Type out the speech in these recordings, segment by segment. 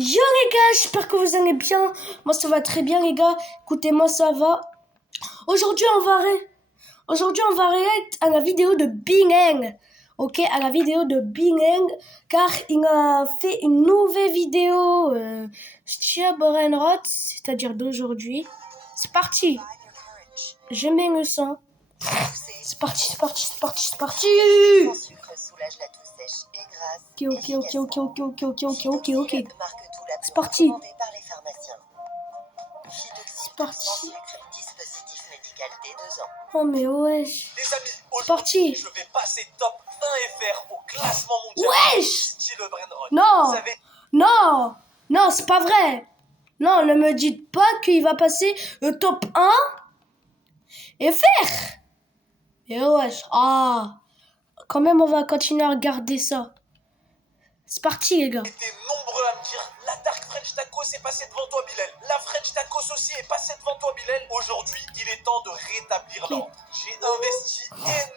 Yo les gars, j'espère que vous allez bien. Moi ça va très bien les gars. Écoutez, moi ça va. Aujourd'hui on va réagir à la vidéo de Bing. Ok, à la vidéo de Bing car il a fait une nouvelle vidéo Brainrot, c'est-à-dire d'aujourd'hui. C'est parti. J'aime bien le son. C'est parti. Ok. C'est parti. Oh mais wesh. Les amis, c'est parti. je vais passer top 1 FR au classement mondial. Wesh. Style Brainrot. Non, non, c'est pas vrai. Non, ne me dites pas qu'il va passer le top 1 FR. Et wesh, quand même on va continuer à regarder ça. C'est parti les gars. J'étais nombreux à me dire, la Dark French Tacos est passée devant toi Bilal. La French Tacos aussi est passée devant toi Bilal. Aujourd'hui, il est temps de rétablir l'ordre. J'ai investi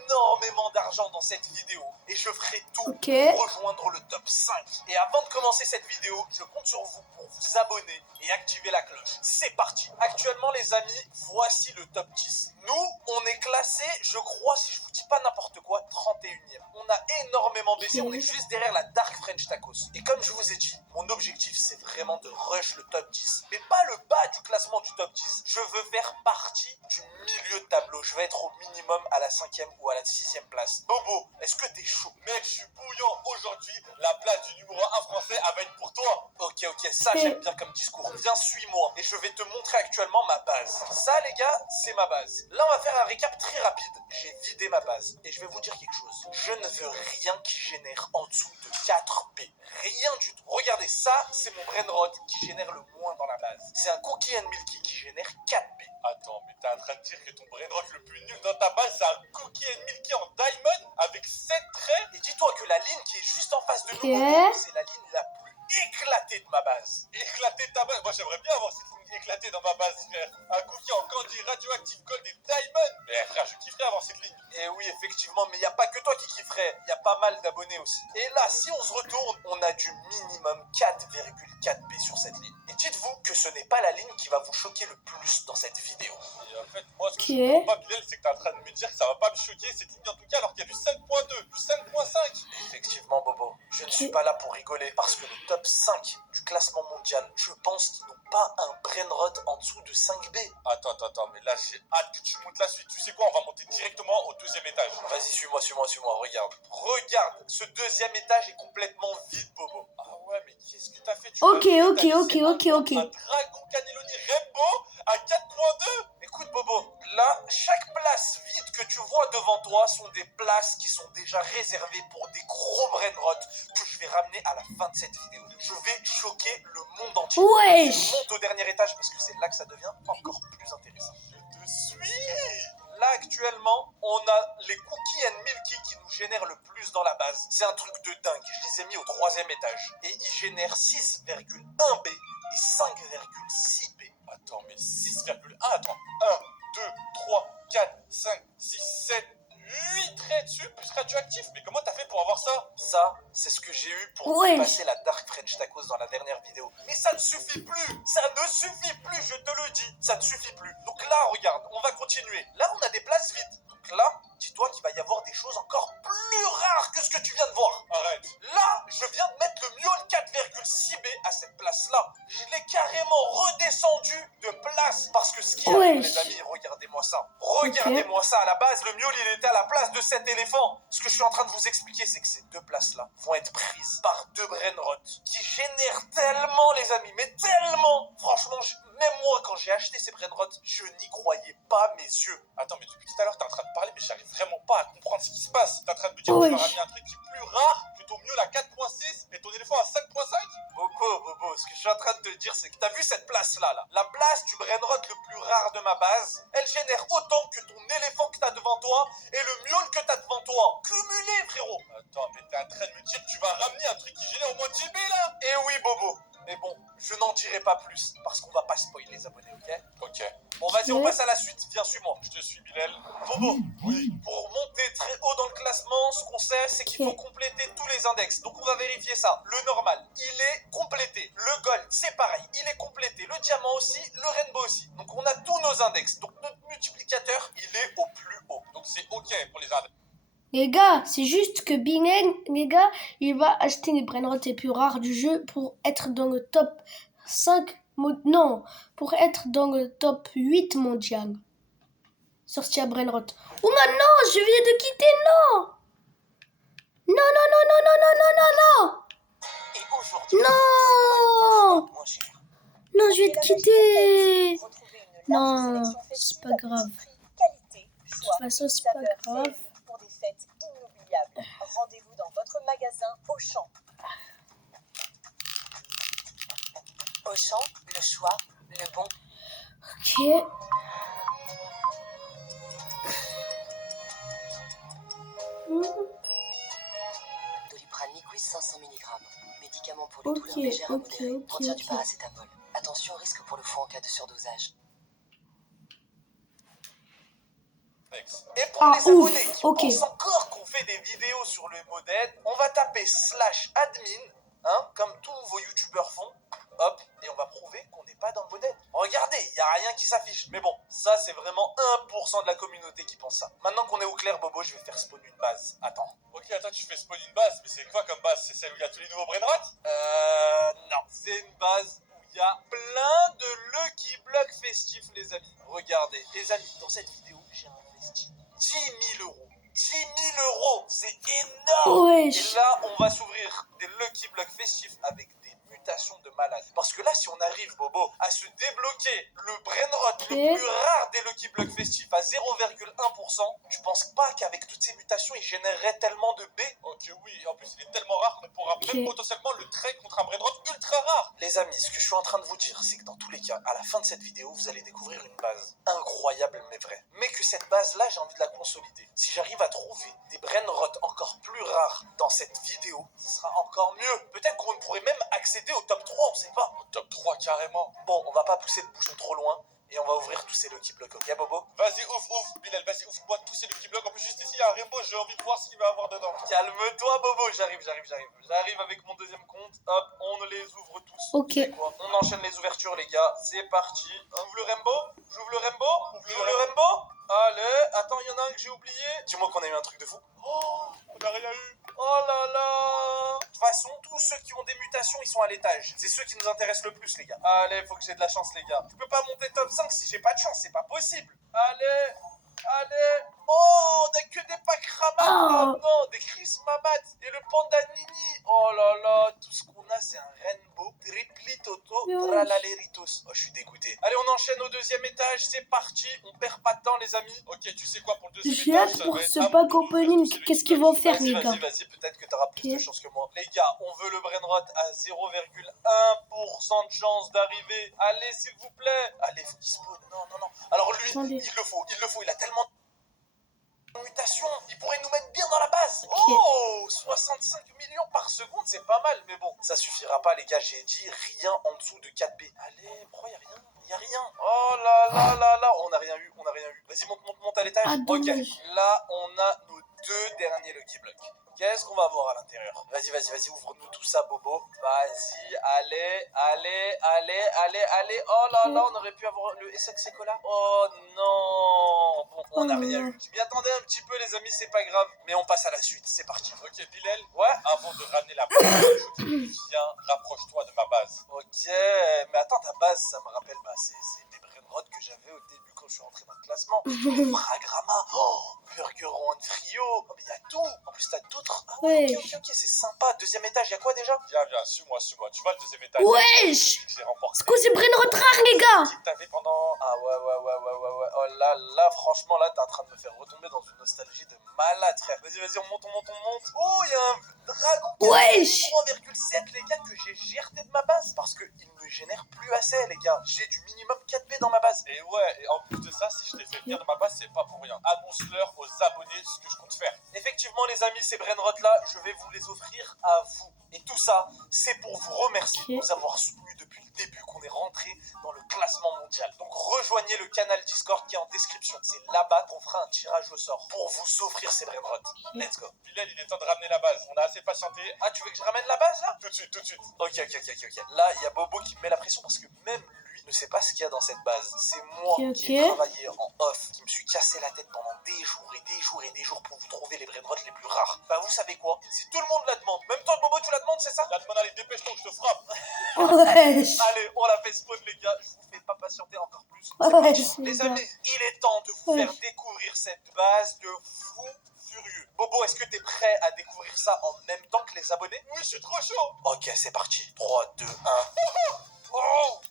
énormément d'argent dans cette vidéo et je ferai tout pour rejoindre le top 5. Et avant de commencer cette vidéo, je compte sur vous pour vous abonner et activer la cloche. C'est parti. Actuellement les amis, voici le top 10. Nous, on est classé, je crois, si je vous dis pas n'importe quoi, 31e. On a énormément baissé, on est juste derrière la Dark French Tacos. Et comme je vous ai dit, mon objectif c'est vraiment de rush le top 10. Mais pas le bas du classement du top 10. Je veux faire partie du milieu de tableau. Je vais être au minimum à la 5e ou à la 6e place. Bobo, est-ce que t'es chaud? Mec, je suis bouillant. Aujourd'hui, la place du numéro 1 français, elle va être pour toi. Ok, ça j'aime bien comme discours. Viens, suis-moi. Et je vais te montrer actuellement ma base. Ça les gars, c'est ma base. Là, on va faire un récap très rapide. J'ai vidé ma base. Et je vais vous dire quelque chose. Je ne veux rien qui génère en dessous de 4B. Rien du tout. Regardez, ça, c'est mon Brainrot qui génère le moins dans la base. C'est un Cookie and Milky qui génère 4B. Attends, mais t'es en train de dire que ton Brainrot le plus nul dans ta base, c'est un Cookie and Milky en Diamond avec 7 traits. Et dis-toi que la ligne qui est juste en face de nous, c'est la ligne la plus éclatée de ma base. Éclatée de ta base? Moi, j'aimerais bien avoir cette ligne éclatée dans ma base, frère. Un Cookie en Candy, Radioactive Gold et Diamond. Mais frère, je kifferais avoir cette ligne. Et oui, effectivement, mais il n'y a pas que toi qui kifferais. Il y a pas mal d'abonnés aussi. Et là, si on se retourne, on a du minimum 4,4B sur cette ligne. Et dites-vous que ce n'est pas la ligne qui va vous choquer le plus dans cette vidéo. Et en fait, moi, ce que je comprends pas, Bilal, c'est que t'es en train de me dire que ça va pas me choquer cette ligne en tout cas, alors qu'il y a du 5.2, du 5.5. Effectivement, Bobo, je ne suis pas là pour rigoler parce que le top 5 du classement mondial, je pense qu'ils n'ont pas un Brainrot en dessous de 5B. Attends, mais là, j'ai hâte que tu montes la suite. Tu sais quoi, on va monter directement au 2e étage. Vas-y, suis-moi, regarde. Regarde, ce 2e étage est complètement vide, Bobo. Ah ouais, mais qu'est-ce que t'as fait? Ok. Un Dragon Cannelloni Rainbow à 4.2. Écoute, Bobo, là, chaque place vide que tu vois devant toi sont des places qui sont déjà réservées pour des gros Brainrot que je vais ramener à la fin de cette vidéo. Je vais choquer le monde entier. Je monte au dernier étage parce que c'est là que ça devient encore plus intéressant. Je te suis. Là, actuellement, on a les Cookie and Milky qui nous génèrent le plus dans la base. C'est un truc de dingue. Je les ai mis au 3e étage. Et ils génèrent 6,1B et 5,6B. Attends, mais 6,1, attends. 1, 2, 3, 4, 5, 6, 7, 8 traits dessus, plus radioactif. Mais comment t'as fait pour avoir ça? Ça, c'est ce que j'ai eu pour passer la Dark French Tacos dans la dernière vidéo. Mais ça ne suffit plus. Ça ne suffit plus, je te le dis. Ça ne suffit plus. Donc là, regarde, on va continuer. Là, on a des places vides. Donc là, dis-toi qu'il va y avoir des choses encore plus rares que ce que tu viens de voir. Arrête. Là, je viens de mettre le Mule 4,6B à cette place-là. Je l'ai carrément redescendu de place. Parce que ce qui arrive, les amis, regardez-moi ça. Regardez-moi ça. À la base, le Mule, il était à la place de cet éléphant. Ce que je suis en train de vous expliquer, c'est que ces deux places-là vont être prises par deux Brainrot qui génèrent tellement, les amis, mais tellement. Franchement, même moi, quand j'ai acheté ces Brainrot, je n'y croyais pas mes yeux. Attends, mais depuis tout à l'heure, t'es en train de parler, mais j'arrive vraiment pas à comprendre ce qui se passe. T'es en train de me dire que tu vas ramener un truc qui est plus rare, plutôt mieux la 4.6 et ton éléphant à 5.5? Bobo, ce que je suis en train de te dire, c'est que t'as vu cette place-là, là. La place du Brainrot le plus rare de ma base, elle génère autant que ton éléphant que t'as devant toi et le Mule que t'as devant toi. Cumulé, frérot. Attends, mais t'es en train de me dire que tu vas ramener un truc qui génère au moins 10B, là? Eh oui, Bobo. Mais bon, je n'en dirai pas plus, parce qu'on va pas spoiler les abonnés, ok? Ok. Bon, vas-y, on passe à la suite. Viens, suis-moi. Je te suis, Bilal. Bobo, oui. Pour monter très haut dans le classement, ce qu'on sait, c'est qu'il faut compléter tous les index. Donc, on va vérifier ça. Le normal, il est complété. Le gold, c'est pareil, il est complété. Le diamant aussi, le rainbow aussi. Donc on a tous nos index. Donc notre multiplicateur, il est au plus haut. Donc c'est ok pour les index. Les gars, c'est juste que Bingen, les gars, il va acheter les brainrots les plus rares du jeu pour être dans le top 5, non, pour être dans le top 8 mondial. Sorti à Brainrot. Oh maintenant, je viens de quitter, non. Non, non, non, non, non, non, non, non, non. Et aujourd'hui, Non. moins cher. Non, je vais te quitter. Non, c'est pas grave. De toute façon, c'est pas grave. Pour des fêtes inoubliables. Rendez-vous dans votre magasin Auchan. Auchan, le choix, le bon. Ok. Doliprane liquide 500 mg. Médicament pour les douleurs Ok, légères à ok, modérées. ok, Contient du ok. paracétamol. Attention au risque pour le foie en cas de surdosage. Et pour Ah, les abonnés ouf, qui ok. pensent encore qu'on fait des vidéos sur le modèle, on va taper /admin, hein, comme tous vos youtubeurs font, hop, et on va prouver qu'on n'est pas dans le modèle. Regardez, il n'y a rien qui s'affiche. Mais bon, ça c'est vraiment 1% de la communauté qui pense ça. Maintenant qu'on est au clair, Bobo, je vais faire spawn une base. Attends. Ok, attends, tu fais spawn une base, mais c'est quoi comme base? C'est celle où il y a tous les nouveaux brainrots? Non. C'est une base où il y a plein de Lucky Block festifs, les amis. Regardez, les amis, dans cette vidéo, j'ai investi 10 000 euros. 10 000 euros, c'est énorme. Wesh. Et là, on va s'ouvrir des Lucky Block festifs avec des mutations de malade. Parce que là, si on arrive, Bobo, à se débloquer le brainrot le plus rare des Lucky Block festifs à 0,1%, tu penses pas qu'avec toutes ces mutations, il générerait tellement de B? Ok, oui, en plus il est tellement rare qu'on pourra même potentiellement le trade contre un brainrot ultra rare. Les amis, ce que je suis en train de vous dire, c'est que dans tous les cas, à la fin de cette vidéo, vous allez découvrir une base incroyable mais vraie. Mais que cette base-là, j'ai envie de la consolider. Si j'arrive à trouver des brainrots encore plus rares dans cette vidéo, ce sera encore mieux. Peut-être qu'on pourrait même accéder au top 3, on sait pas. Au top 3 carrément. Bon, on va pas pousser le bouchon trop loin et on va ouvrir tous ces Lucky Blocks, ok Bobo? Vas-y, ouvre, Bilal, vas-y, ouvre-moi tous ces Lucky Blocks. En plus, juste ici, il y a un rainbow, j'ai envie de voir ce qu'il va avoir dedans. Calme-toi Bobo, j'arrive. J'arrive avec mon deuxième compte, hop, on les ouvre tous. Ok. C'est quoi? On enchaîne les ouvertures les gars, c'est parti. J'ouvre le rainbow. J'ouvre le rainbow. Allez, attends, il y en a un que j'ai oublié. Dis-moi qu'on a eu un truc de fou. Oh, on n'a rien eu. Oh là là. De toute façon, tous ceux qui ont des mutations, ils sont à l'étage. C'est ceux qui nous intéressent le plus les gars. Allez, faut que j'ai de la chance les gars. Je peux pas monter top 5 si j'ai pas de chance, c'est pas possible. Allez. Oh, on a que des packs Ramat maintenant, des Chris Mamat et le Panda Nini. Oh là là, tout ce qu'on a, c'est un Rainbow, Triplitoto, Tralaleritos. Oh, je suis dégoûté. Allez, on enchaîne au deuxième étage, c'est parti. On perd pas de temps, les amis. Ok, tu sais quoi, pour le deuxième J'ai hâte étage, ça pour va être ce à pack mon tour opening. d'ouvrir tous ces Qu'est-ce Lucky qu'ils vont Blocks. faire, les gars? Vas-y, peut-être que t'auras plus Ok. de chance que moi. Les gars, on veut le Brainrot à 0,1% de chance d'arriver. Allez, s'il vous plaît. Allez, faut qu'il spawn. Non. Alors lui, Attendez. il le faut. Il a tellement de mutations. Il pourrait nous mettre bien dans la base. Ok. Oh, 65 millions par seconde, c'est pas mal. Mais bon, ça suffira pas, les gars. J'ai dit rien en dessous de 4B. Allez, pourquoi y a rien? Y a rien. Oh là. On n'a rien eu. Vas-y, monte à l'étage. Ah, Ok. dommage. Là, on a nos deux derniers Lucky Blocks. Qu'est-ce qu'on va voir à l'intérieur? Vas-y, ouvre-nous tout ça, Bobo. Vas-y, allez. Oh là là, on aurait pu avoir le Essex Cola. Oh non. Bon, on n'a rien eu. Je m'y attendais un petit peu, les amis, c'est pas grave. Mais on passe à la suite, c'est parti. Ok, Bilal, Ouais. avant de ramener la base, viens, rapproche-toi de ma base. Ok, mais attends, ta base, ça me rappelle, c'est des brainrots que j'avais au début quand je suis rentré dans le classement. Fragrama, Burger One Frio, oh, mais il y a tout. En plus, t'as d'autres. Ah ouais, ok, c'est sympa. Deuxième étage, il y a quoi déjà? Viens, suis-moi. Tu vois le deuxième étage? Wesh. J'ai remporté. C'est quoi ces brainrots rares, les gars? Qui t'avais pendant... Ah ouais. Oh là, franchement, là, t'es en train de me faire retomber dans une nostalgie de malade, frère. Vas-y, on monte. Oh, il y a un dragon. Wesh. 3,7, les gars, que j'ai gerté de ma base. Parce qu'il ne génère plus assez, les gars. J'ai du minimum 4B dans ma base. Et ouais, et en plus de ça, si je t'ai fait venir de ma base, c'est pas pour rien. Annonce-leur aux abonnés ce que je compte faire. Effectivement, les amis, ces brainrots là, je vais vous les offrir à vous. Et tout ça, c'est pour vous remercier de nous avoir soutenus depuis le début qu'on qu'on est rentré dans le classement mondial. Donc rejoignez le canal Discord qui est en description. C'est là-bas qu'on fera un tirage au sort pour vous offrir ces brainrots. Let's go. Bilal, il est temps de ramener la base. On a assez patienté. Ah, tu veux que je ramène la base là? Tout de suite, tout de suite. Ok. Là, il y a Bobo qui me met la pression parce que même lui ne sait pas ce qu'il y a dans cette base. C'est moi Ok. qui ai travaillé en off, qui me suis cassé la tête pendant des jours et des jours pour vous trouver les brainrots les plus rares. Bah vous savez quoi? Si tout le monde la demande, même toi Bobo tu la demandes, c'est ça? La demande, allez, dépêche-toi, je te frappe. Wesh. Allez, on la fait spawn les gars, je vous fais pas patienter encore plus. C'est Ouais, parti. c'est Les bien. amis, il est temps de vous Ouais. faire découvrir cette base de fou furieux. Bobo, est-ce que t'es prêt à découvrir ça en même temps que les abonnés? Oui, je suis trop chaud. Ok, c'est parti. 3, 2, 1. Oh,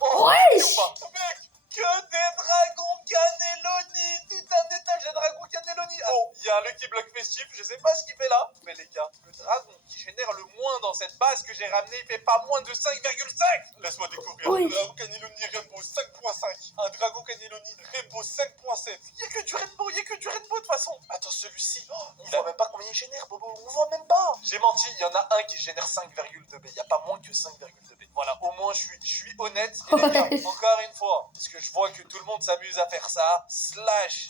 oh, Wesh. ou pas? Mec, que des dragons cannelloni. Tout un étage de dragons cannelloni. Bon, il y a un Lucky Block festif, je sais pas ce qu'il fait là. Mais les gars, le dragon qui génère le moins dans cette base que j'ai ramené, il fait pas moins de 5,5. Laisse-moi découvrir. Oui. Un dragon cannelloni Rainbow 5.5. Un dragon cannelloni Rainbow 5.7. Il y a que du rainbow, il y a que du rainbow de toute façon. Attends, celui-ci. Oh, On voit même pas combien il génère, Bobo. On voit même pas. J'ai menti, il y en a un qui génère 5,2B. Il n'y a pas moins que 5,2B. Voilà, au moins je suis honnête. Et les gars, Ouais. encore une fois, parce que je vois que tout le monde s'amuse à faire ça.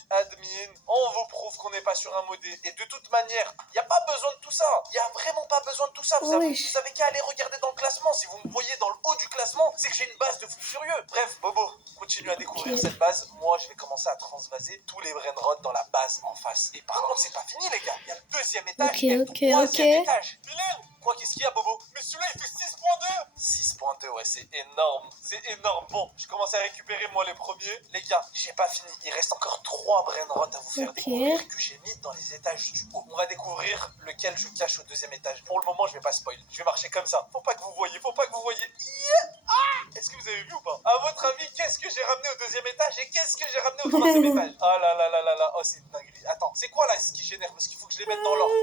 /admin, on vous prouve qu'on n'est pas sur un modé. Et de toute manière, il n'y a pas besoin de tout ça. Il n'y a vraiment pas besoin de tout ça. Vous Oui. avez qu'à aller regarder dans le classement. Si vous me voyez dans le haut du classement, c'est que j'ai une base de fou furieux. Bref, Bobo, continue à découvrir Ok. cette base. Moi, je vais commencer à transvaser tous les brainrots dans la base en face. Et par contre, c'est pas fini, les gars. Il y a le deuxième étage Ok, et le ok, troisième ok. étage. Bilal. Quoi, qu'est-ce qu'il y a, Bobo? Mais celui-là, il fait 6.2. 6.2, ouais, c'est énorme. C'est énorme. Bon, je commence à récupérer, moi, les premiers. Les gars, j'ai pas fini. Il reste encore 3 brainrots à vous faire Ok. découvrir que j'ai mis dans les étages du haut. On va découvrir lequel je cache au deuxième étage. Pour le moment, je vais pas spoil. Je vais marcher comme ça. Faut pas que vous voyez, faut pas que vous voyez. Yeah. Ah, est-ce que vous avez vu ou pas? À votre avis, qu'est-ce que j'ai ramené au deuxième étage et qu'est-ce que j'ai ramené au troisième étage? Oh là là là là là. Oh, c'est une dinguerie. Attends, c'est quoi là ce qui génère? Parce qu'il faut que je les mette dans l'ordre.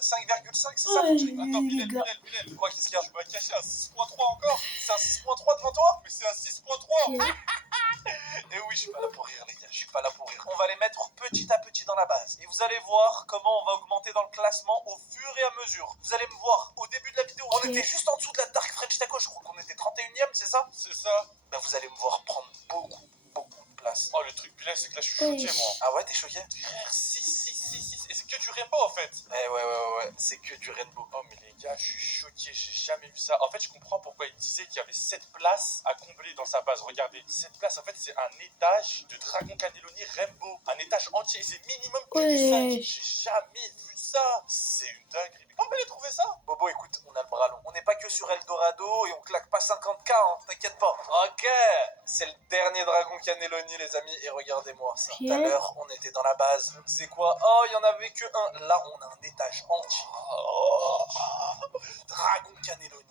5,5, c'est ça? Faut que je les... Attends, Les Bilal, gars. Bilal. Quoi, qu'est-ce qu'il y a? Tu m'as caché un 6.3 encore. C'est un 6.3 devant toi? Mais c'est un 6.3. Ok. Et oui, je suis pas là pour rire, les gars, je suis pas là pour rire. On va les mettre petit à petit dans la base. Et vous allez voir comment on va augmenter dans le classement au fur et à mesure. Vous allez me voir, au début de la vidéo, on Ok. était juste en dessous de la Dark French Taco, je crois qu'on était 31ème, c'est ça? C'est ça. Ben vous allez me voir prendre beaucoup de place. Oh, le truc, Bilal, c'est que là, je suis Oui. choqué, moi. Ah ouais, t'es choqué? Frère, 6. Et c'est que du Rainbow, en fait. Eh ouais, c'est que du rainbow. Oh, mais les gars, je suis choqué, j'ai jamais vu ça. En fait, je comprends pourquoi il disait qu'il y avait 7 places à combler dans sa base. Regardez, 7 places, en fait, c'est un étage de Dragon Cannelloni Rainbow. Un étage entier, c'est minimum que du 5. Ouais. J'ai jamais vu ça. C'est une dinguerie. Mais comment elle a trouvé ça? Bobo, écoute, on a le bras long. On n'est pas que sur Eldorado et on claque pas 50K, hein, t'inquiète pas. Ok, c'est le dernier Dragon Cannelloni, les amis, et regardez-moi ça. Ok. Tout à l'heure, on était dans la base. Vous savez quoi? Oh, il y en avait que un. Là, on a un étage entier. Oh, Dragon Cannelloni.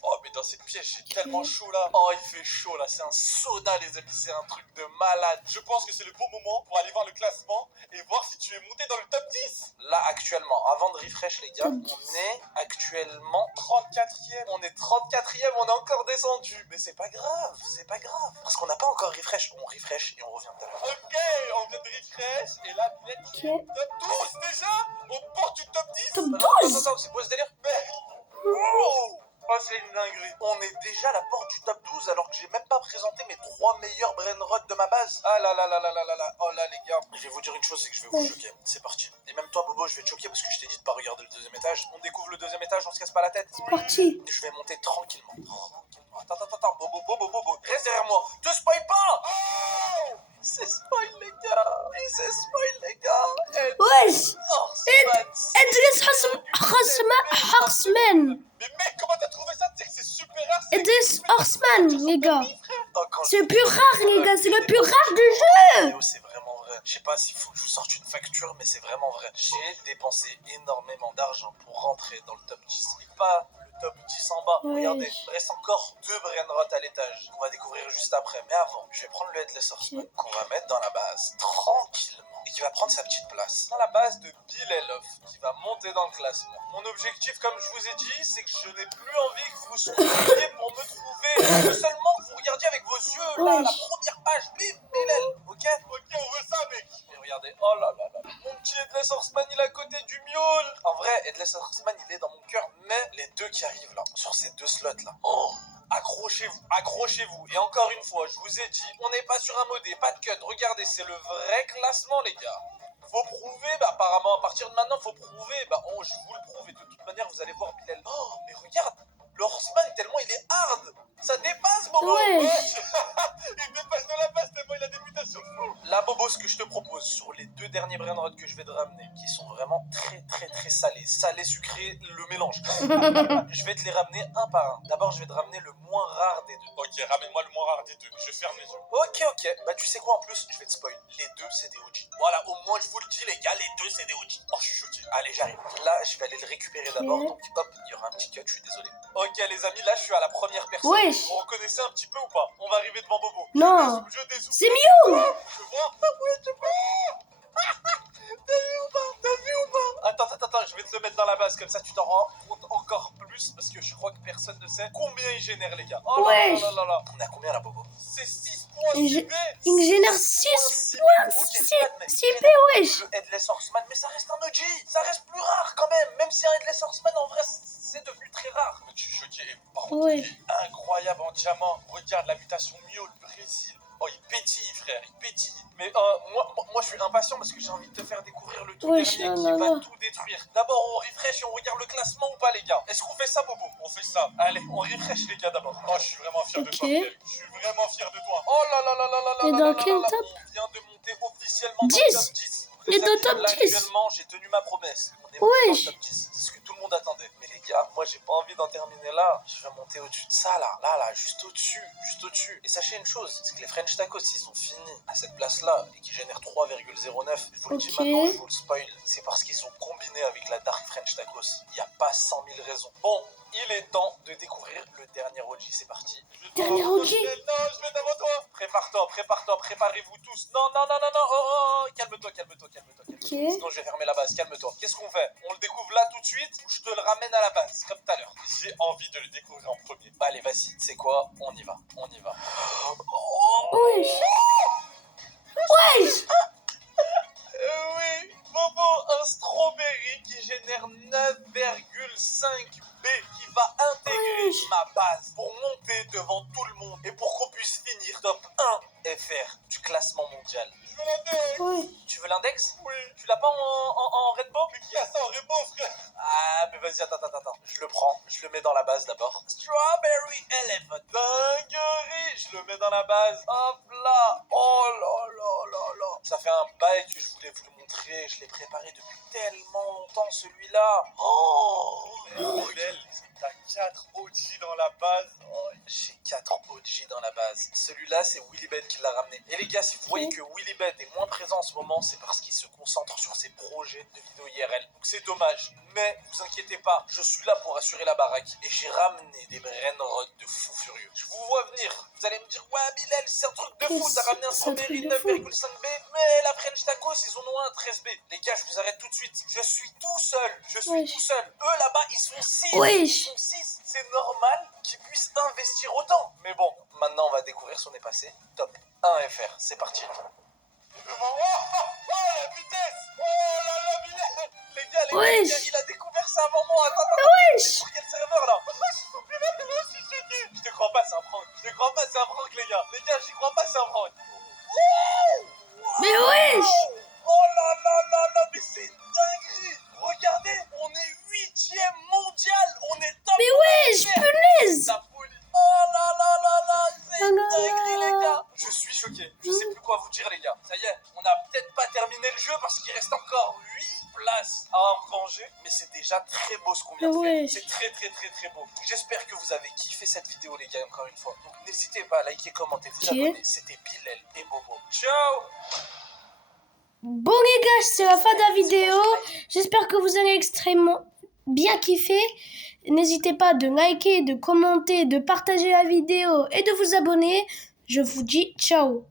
Oh, mais dans cette pièce, j'ai tellement chaud là. Oh, il fait chaud là, c'est un sauna, les amis, c'est un truc de malade. Je pense que c'est le bon moment pour aller voir le classement et voir si tu es monté dans le top 10. Là, actuellement, avant de refresh, les gars, Top on est actuellement 34e. On est 34ème, on est encore descendu. Mais c'est pas grave, c'est pas grave. Parce qu'on n'a pas encore refresh. On refresh et on revient tout à l'heure. Ok, on vient de refresh et là, Bilal, tu es Ok. top 12 déjà. On porte du top 10. Top Attends, 12. attends, c'est quoi ce délire? Oh, oh, c'est une dinguerie. On est déjà à la porte du top 12 alors que j'ai même pas présenté mes 3 meilleurs brainrots de ma base. Ah là là là là là là là. Oh là les gars, je vais vous dire une chose, c'est que je vais vous Ouais. choquer. C'est parti. Et même toi Bobo, je vais te choquer parce que je t'ai dit de pas regarder le deuxième étage. On découvre le deuxième étage, on se casse pas la tête. C'est parti. Je vais monter tranquillement. Attends, Bobo, reste derrière moi. Te spoil pas. C'est spoil les gars. Et c'est spoil les gars. Wesh. Horseman. Horseman. Mais mec, comment t'as trouvé ça? Tu sais que c'est super rare. Idris Horseman, les gars. Oh, quand C'est le plus rare, les gars. C'est le plus rare du jeu. c'est vraiment vrai. Je sais pas s'il faut que je vous sorte une facture, mais c'est vraiment vrai. J'ai dépensé énormément d'argent pour rentrer dans le top 10. Et pas le top 10 en bas. Ouais. Regardez, il reste encore 2 brainrots à l'étage qu'on va découvrir juste après. Mais avant, je vais prendre le Headless Horseman qu'on va mettre dans la base tranquillement et qui va prendre sa petite place dans la base de Bill Elof qui va monter dans le classement. Mon objectif, comme je vous ai dit, c'est que je n'ai plus envie que vous soyez pour me trouver. Je veux seulement que vous regardiez avec vos yeux là, Ouais. la première page. Bim, Bill El, ok? Ok, on veut ça, mec. Et regardez, oh là là là, mon petit Headless Horseman il est à côté du mule. En vrai, Headless Horseman il est dans mon cœur, mais les deux qui arrivent là, sur ces 2 slots là. Oh, accrochez-vous, accrochez-vous. Et encore une fois, je vous ai dit, on n'est pas sur un modé, pas de cut. Regardez, c'est le vrai classement, les gars. Faut prouver, bah apparemment, à partir de maintenant, faut prouver. Bah, oh, je vous le prouve. Et de toute manière, vous allez voir Bilal. Oh, mais regarde, le horseman, tellement il est hard. Ça dépasse, Bobo. Ouais. Il dépasse de la base tellement il a des mutations. Là, Bobo, ce que je te propose sur les 2 derniers brainrots que je vais te ramener, qui sont vraiment très salés, salé, sucré, le mélange. Je vais te les ramener un par un. D'abord, je vais te ramener le moins rare des 2. Ok, ramène-moi le moins rare des 2. Je ferme les yeux. Ok. Bah, tu sais quoi, en plus, je vais te spoil. Les 2, c'est des OG. Voilà, au moins, je vous le dis, les gars, les 2, c'est des OG. Oh, je suis choqué. Allez, j'arrive. Là, je vais aller le récupérer d'abord. Donc, hop, il y aura un petit cut, je suis désolé. Ok, les amis, là, je suis à la première personne. Wesh. Vous reconnaissez un petit peu ou pas? On va arriver devant Bobo. Non. Je dézoome. C'est Mew. Je vois. T'as vu ou pas? Attends, je vais te le mettre dans la base, comme ça tu t'en rends compte encore plus, parce que je crois que personne ne sait combien il génère, les gars. Oh Wesh. là. On a combien là, Bobo? C'est 6 points Il CP. il me génère 6 points. Ok, 6 P, wesh. le Headless Horseman, mais ça reste un OG. Ça reste plus rare quand même. Même si un Headless Horseman, en vrai, c'est devenu très rare. Je suis choqué. Et par contre, Ouais. il est incroyable en diamant. Regarde la mutation Mio, le Brésil. Oh, il pétille, frère. Il pétille. Mais moi, je suis impatient parce que j'ai envie de te faire découvrir le tout Wesh, dernier qui là, va là. tout détruire. D'abord, on refresh et on regarde le classement ou pas, les gars? Est-ce qu'on fait ça, Bobo? On fait ça. Allez, on refresh, les gars, d'abord. Oh, je suis vraiment fier de Ok. toi, Bilal. Je suis vraiment fier de toi. Oh là. Et dans quel top? On vient de monter officiellement dans 10. le top 10. Il est dans le Les top amis, là, 10. actuellement, j'ai tenu ma promesse. On est monté dans le Wesh. top 10. C'est ce que tout le monde attendait. Mais les gars, moi, j'ai pas envie d'en terminer là. Je vais monter au-dessus de ça, là. Là, juste au-dessus. Et sachez une chose, c'est que les French Tacos, ils ont fini à cette place-là et qui génèrent 3,09. Je vous le dis Ok. maintenant, je vous le spoil. C'est parce qu'ils ont combiné avec la Dark French Tacos. Il n'y a pas 100 000 raisons. Bon, il est temps de découvrir le dernier OG. C'est parti. Dernier OG. Non, je vais devant toi. Prépare-toi, préparez-vous tous. Non. Oh, calme-toi. Ok. Sinon, je vais fermer la base. Calme-toi. Qu'est-ce qu'on fait? On le découvre là tout de suite ou je te le ramène à la base, comme tout à l'heure? J'ai envie de le découvrir en premier. Bah, allez, vas-y. Tu sais quoi? On y va. Wesh. Wesh. Oui, Bobo, un strawberry qui génère 9,5 B qui va intégrer Wesh. ma base pour monter devant tout le monde et pour qu'on puisse finir top 1 FR du classement mondial. Je veux la deck. Ouais. Tu veux l'index? Oui. Tu l'as pas en rainbow? Mais qui a ça en rainbow, frère? Ah, mais vas-y, attends. Je le prends, je le mets dans la base d'abord. Strawberry Elephant. Dinguerie, je le mets dans la base. Hop là. Oh là. Ça fait un bail que je voulais vous le montrer. Je l'ai préparé depuis tellement longtemps, celui-là. Oh. Bilal, t'as 4 OG dans la base. Oh, j'ai 4 OG dans la base. Celui-là, c'est Willibet qui l'a ramené. Et les gars, si vous voyez que Willibet est moins présent en ce moment, c'est parce qu'il se concentre sur ses projets de vidéo IRL. Donc c'est dommage. Mais vous inquiétez pas, je suis là pour assurer la baraque. Et j'ai ramené des brainrots de fou furieux. Je vous vois venir. Vous allez me dire, ouais, Bilal, c'est un truc de fou. T'as ramené un C'est un truc strawberry de fou. 9,5 B. Mais la French Tacos, ils en ont un 13 B. Les gars, je vous arrête tout de suite. Je suis tout seul. Wesh. Eux là-bas, ils sont 6. Wesh. Ils sont 6. C'est normal qu'ils puissent investir autant. Mais bon, maintenant, on va découvrir son est passé. Top 1 FR. C'est parti. Oh, la vitesse. Oh là là, Bilal. Les gars, Wesh. il a découvert ça avant moi. Attends. Wesh. C'est sur quel serveur là? Je te crois pas, c'est un prank. Les gars. Les gars, j'y crois pas, c'est un prank. Mais wesh. Oh là, mais c'est une dinguerie. Regardez, on est 8e mondial. On est top. Mais wesh, punaise. La folie. Oh là, c'est Oh une là dinguerie, là. les gars. Je suis choqué. Je sais plus quoi vous dire, les gars. Ça y est, on a peut-être pas terminé le jeu parce qu'il reste encore 8 places à engranger. Mais c'est déjà très beau ce qu'on vient de faire. Ouais. C'est très beau. J'espère que vous avez kiffé cette vidéo, les gars, encore une fois. Donc n'hésitez pas à liker, commenter, vous Ok. abonner. C'était Bilal et Bobo. Ciao. Bon les gars, c'est la fin de la vidéo. J'espère que vous avez extrêmement bien kiffé. N'hésitez pas de liker, de commenter, de partager la vidéo et de vous abonner. Je vous dis ciao.